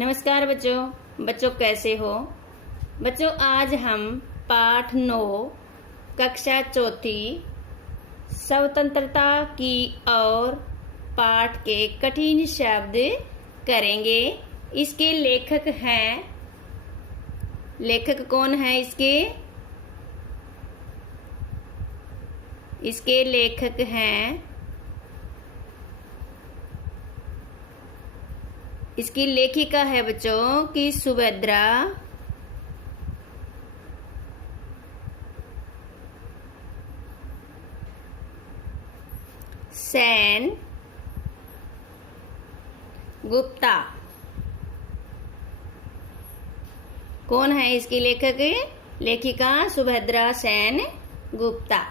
नमस्कार बच्चों कैसे हो बच्चों। आज हम पाठ 9 कक्षा चौथी स्वतंत्रता की और पाठ के कठिन शब्द करेंगे। इसके लेखक कौन है? इसके लेखक हैं, इसकी लेखिका है बच्चों की सुभद्रा सेन गुप्ता। कौन है इसकी लेखिका? सुभद्रा सेन गुप्ता।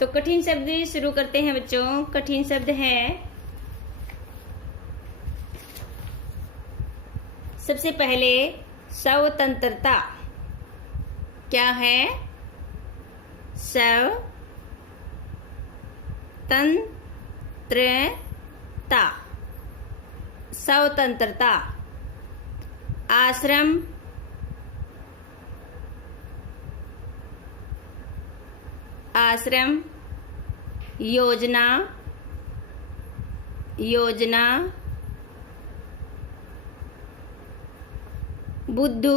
तो कठिन शब्द शुरू करते हैं बच्चों। कठिन शब्द है, सबसे पहले स्वतंत्रता। क्या है? स्वतंत्रता। स्वतंत्रता। आश्रम, योजना, बुद्धू,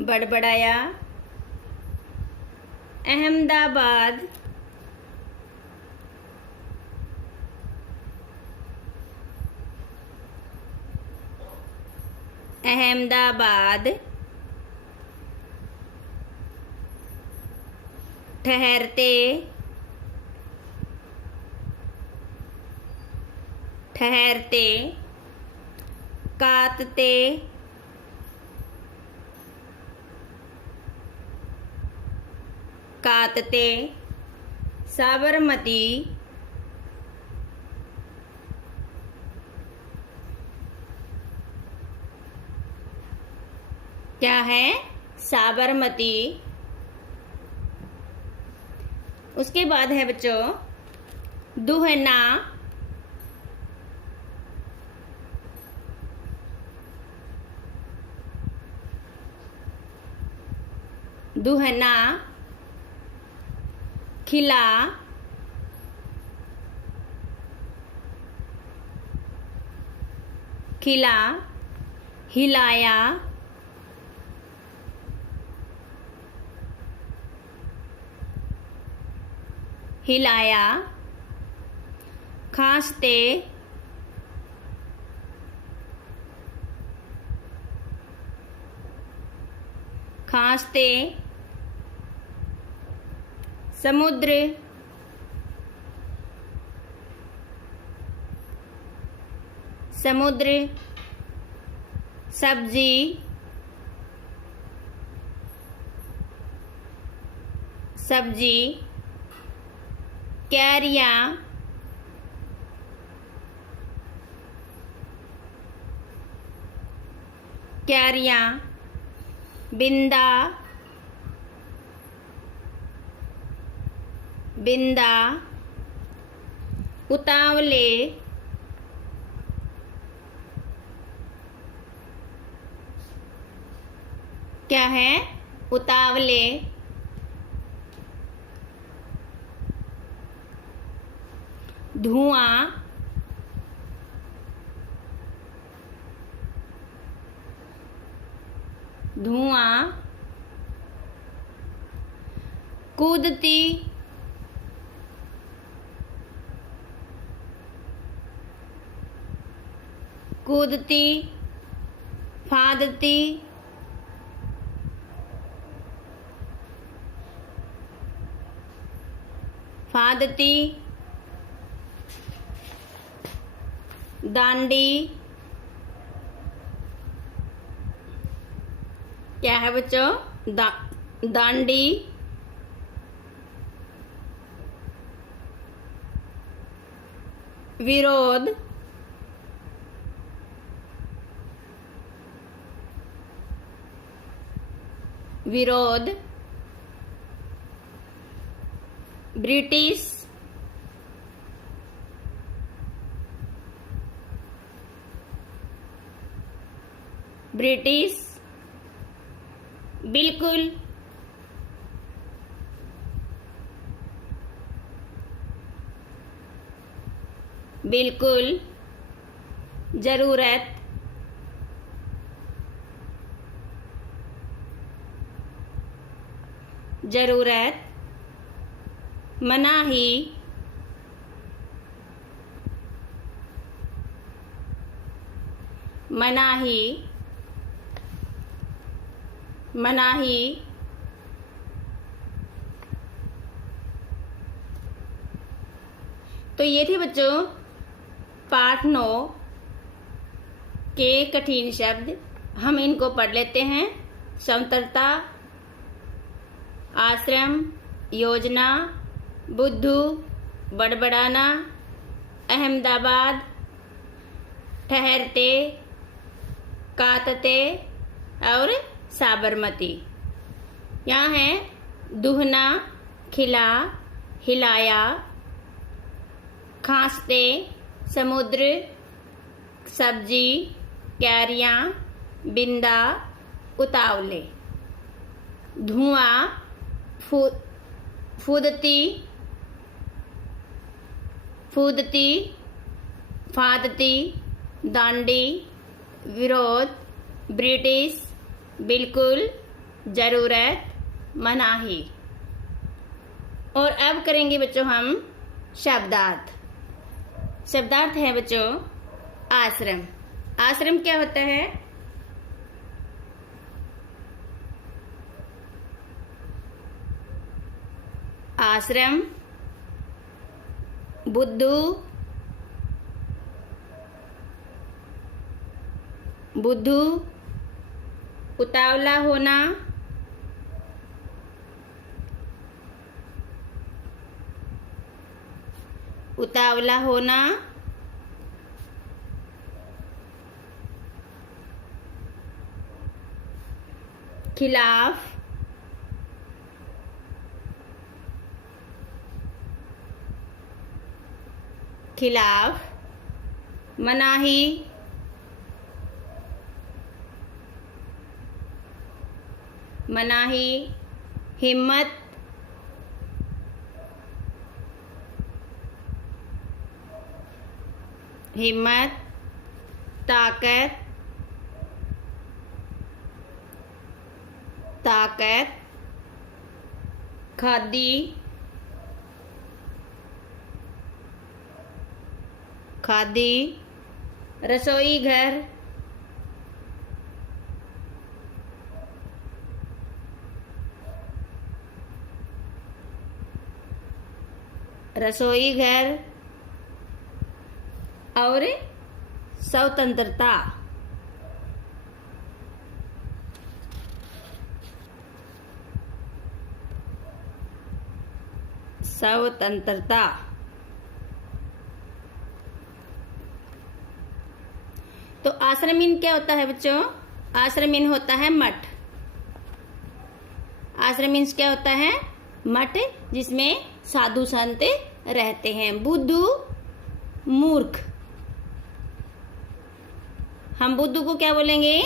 बड़बड़ाया, अहमदाबाद, ठहरते, काटते, साबरमती, क्या है? साबरमती। उसके बाद है बच्चों दुहना, खिला, हिलाया, खांसते, समुद्र, सब्जी, क्यारियां, बिंदा, उतावले, क्या है? उतावले, धुआं, कूदती, फादती, दांडी, क्या है बच्चों? दांडी, विरोध, विरोध, ब्रिटिश, ब्रिटिश, बिल्कुल, बिल्कुल, जरूरत, जरूरत, मनाही, मनाही, मनाही, तो ये थे बच्चों पाठ 9 के कठिन शब्द। हम इनको पढ़ लेते हैं। स्वतंत्रता, आश्रम, योजना, बुद्धू, बड़बड़ाना, अहमदाबाद, ठहरते, कातते और साबरमती। यहाँ है दुहना, खिला, हिलाया, खांसते, समुद्र, सब्जी, कैरियाँ, बिंदा, उतावले, धुआं, फूदती, फूदती, फादती, दांडी, विरोध, ब्रिटिश, बिल्कुल, जरूरत, मनाही। और अब करेंगे बच्चों हम शब्दार्थ। शब्दार्थ है बच्चों आश्रम। आश्रम क्या होता है? आश्रम, बुद्धू, बुद्धू, उतावला होना, उतावला होना, खिलाफ, खिलाफ, मनाही, मनाही, हिम्मत, हिम्मत, ताकत, ताकत, खादी, खादी, रसोई घर, रसोई घर और स्वतंत्रता, स्वतंत्रता। तो आश्रमीन क्या होता है बच्चों? आश्रमीन होता है मठ। आश्रमीन क्या होता है? मठ, जिसमें साधु संत रहते हैं। बुद्धू, मूर्ख। हम बुद्धू को क्या बोलेंगे?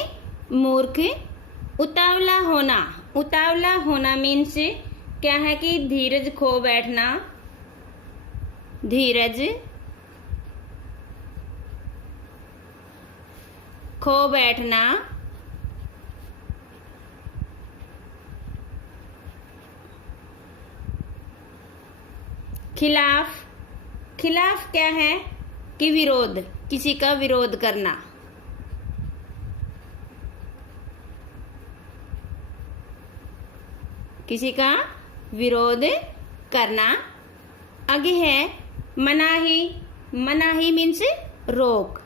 मूर्ख। उतावला होना। उतावला होना मीन्स क्या है कि धीरज खो बैठना, धीरज खो बैठना। खिलाफ, खिलाफ क्या है कि विरोध, किसी का विरोध करना। किसी का विरोध करना। आगे है मनाही। मनाही मीन्स रोक।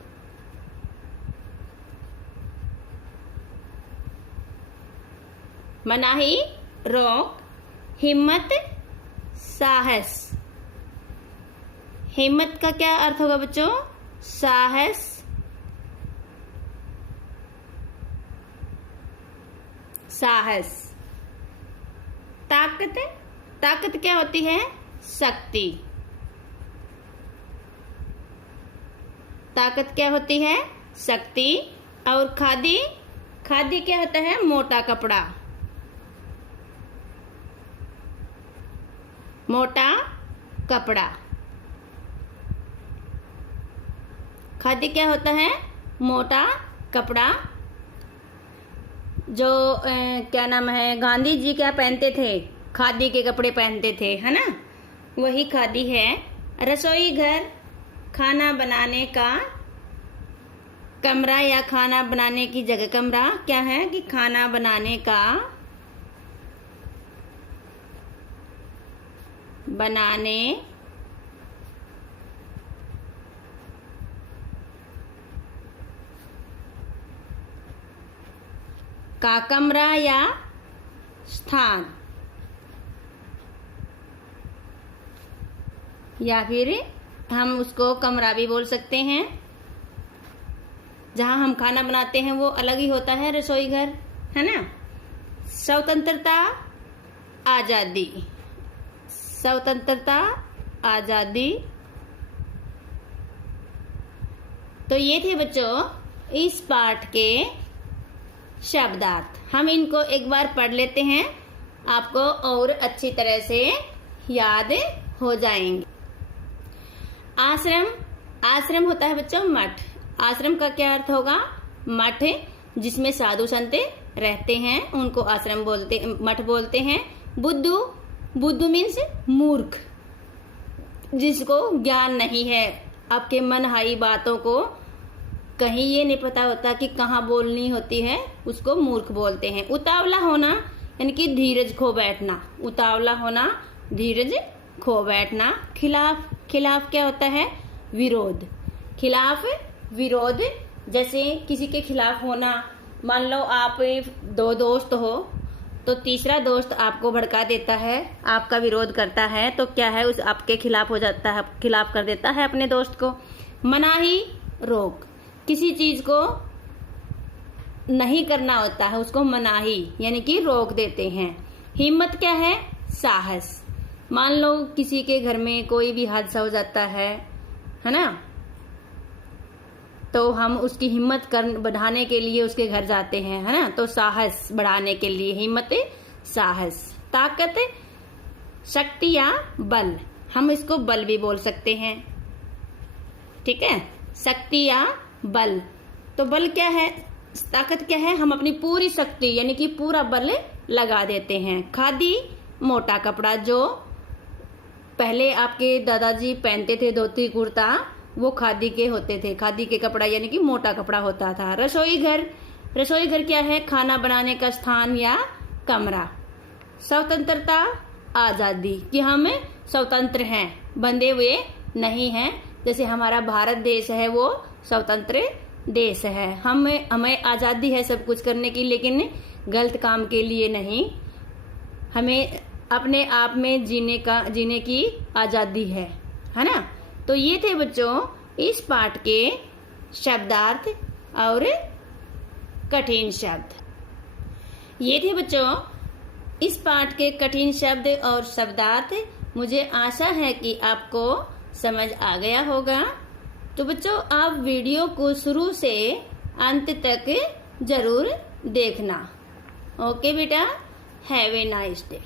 मनाही रोक। हिम्मत, साहस। हिम्मत का क्या अर्थ होगा बच्चों? साहस, साहस। ताकत, ताकत क्या होती है? शक्ति। ताकत क्या होती है? शक्ति। और खादी, खादी क्या होता है? मोटा कपड़ा, मोटा कपड़ा। खादी क्या होता है? मोटा कपड़ा। जो क्या नाम है, गांधी जी क्या पहनते थे? खादी के कपड़े पहनते थे, है ना, वही खादी है। रसोई घर, खाना बनाने का कमरा या खाना बनाने की जगह। कमरा क्या है कि खाना बनाने का, बनाने का कमरा या स्थान, या फिर हम उसको कमरा भी बोल सकते हैं। जहां हम खाना बनाते हैं वो अलग ही होता है, रसोई घर, है ना। स्वतंत्रता, आजादी, स्वतंत्रता, आजादी। तो ये थे बच्चों इस पाठ के शब्दार्थ। हम इनको एक बार पढ़ लेते हैं, आपको और अच्छी तरह से याद हो जाएंगे। आश्रम, आश्रम होता है बच्चों मठ। आश्रम का क्या अर्थ होगा? मठ, जिसमें साधु संत रहते हैं उनको आश्रम बोलते, मठ बोलते हैं। बुद्धू, बुद्धू मीन्स मूर्ख, जिसको ज्ञान नहीं है, आपके मनहाई बातों को कहीं ये नहीं पता होता कि कहाँ बोलनी होती है, उसको मूर्ख बोलते हैं। उतावला होना यानी कि धीरज खो बैठना, उतावला होना, धीरज खो बैठना। खिलाफ, खिलाफ क्या होता है? विरोध, खिलाफ विरोध। जैसे किसी के खिलाफ होना, मान लो आप दो दोस्त हो तो तीसरा दोस्त आपको भड़का देता है, आपका विरोध करता है, तो क्या है, उस आपके खिलाफ हो जाता है, खिलाफ कर देता है अपने दोस्त को। मनाही, रोक, किसी चीज को नहीं करना होता है उसको मनाही यानी कि रोक देते हैं। हिम्मत क्या है? साहस। मान लो किसी के घर में कोई भी हादसा हो जाता है ना, तो हम उसकी हिम्मत बढ़ाने के लिए उसके घर जाते हैं, है ना, तो साहस बढ़ाने के लिए हिम्मत, साहस। ताकत, शक्ति या बल, हम इसको बल भी बोल सकते हैं, ठीक है, शक्ति या बल। तो बल क्या है? ताकत क्या है? हम अपनी पूरी शक्ति यानी कि पूरा बल लगा देते हैं। खादी, मोटा कपड़ा, जो पहले आपके दादाजी पहनते थे, धोती कुर्ता, वो खादी के होते थे, खादी के कपड़ा यानी कि मोटा कपड़ा होता था। रसोई घर, रसोई घर क्या है? खाना बनाने का स्थान या कमरा। स्वतंत्रता, आजादी, कि हम स्वतंत्र हैं, बंधे हुए नहीं हैं। जैसे हमारा भारत देश है वो स्वतंत्र देश है, हमें आजादी है सब कुछ करने की, लेकिन गलत काम के लिए नहीं, हमें अपने आप में जीने की आजादी है ना। तो ये थे बच्चों इस पाठ के शब्दार्थ और कठिन शब्द। ये थे बच्चों इस पाठ के कठिन शब्द और शब्दार्थ। मुझे आशा है कि आपको समझ आ गया होगा। तो बच्चों आप वीडियो को शुरू से अंत तक जरूर देखना। ओके बेटा, हैव ए नाइस डे।